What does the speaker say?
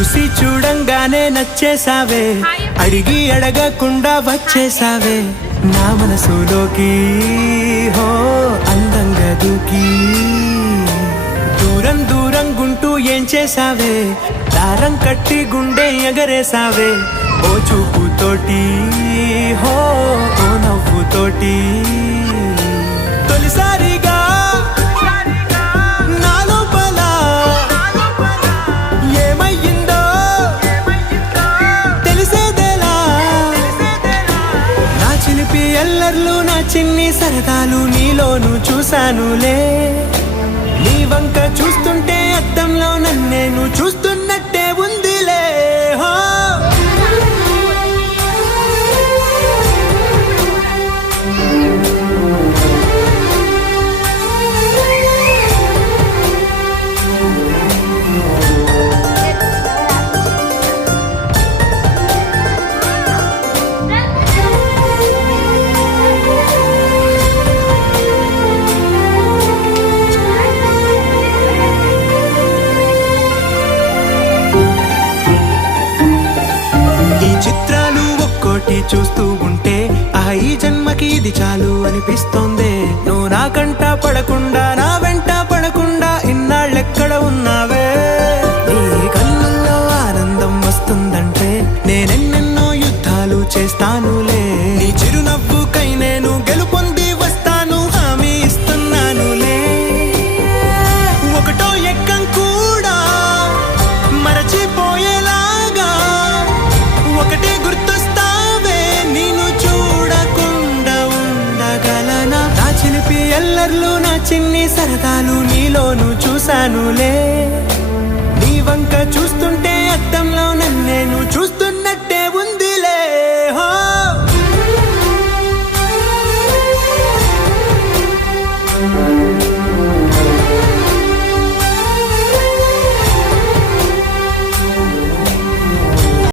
చూసి చూడంగానే నచ్చేసావే, అడిగి అడగకుండా వచ్చేసావే నా మనసులోకి. హో అందంగా దూకి దూరం దూరం గుంటూ ఏం చేసావే, దారం కట్టి గుండె ఎగరేసావే ఓ చూపుతోటి. హో ఓ నవ్వుతోటి తొలిసారిగా నా లోపల ఏమయ్యిందో తెలిసేదేలా. నా చిలిపి ఎల్లర్లు నా చిన్ని సరదాలు నీలోను చూశానులే. నీ వంక చూస్తుంటే అద్దంలో నన్నేను చూస్తున్నట్టే ఉందిలే. హో చిత్రాలు ఒక్కోటి చూస్తూ ఉంటే ఈ జన్మకి ఇది చాలు అనిపిస్తోంది. నువ్వు నా కంట పడకుండా నా వెంట పడకుండా ఇన్నాళ్ళెక్కడ ఉన్నావే. నీ కళ్ళల్లో ఆనందం వస్తుందంటే నేనెన్నెన్నో యుద్ధాలు చేస్తానులే. నీ చిరునవ్వుకై నేను గెలుపొంది వస్తాను హామీ ఇస్తున్నానులే. ఒకటో ఎక్కం కూడా మరచిపోయేలాగా ఒకటే గుర్తొస్తావే, నేను చూడకుండా ఉండగలనా. నా చిలిపి ఎల్లర్లు నా చిన్ని సరదాలు నీలోను చూశానులే. నీ వంక చూస్తుంటే అద్దంలో నన్నేను చూస్తూ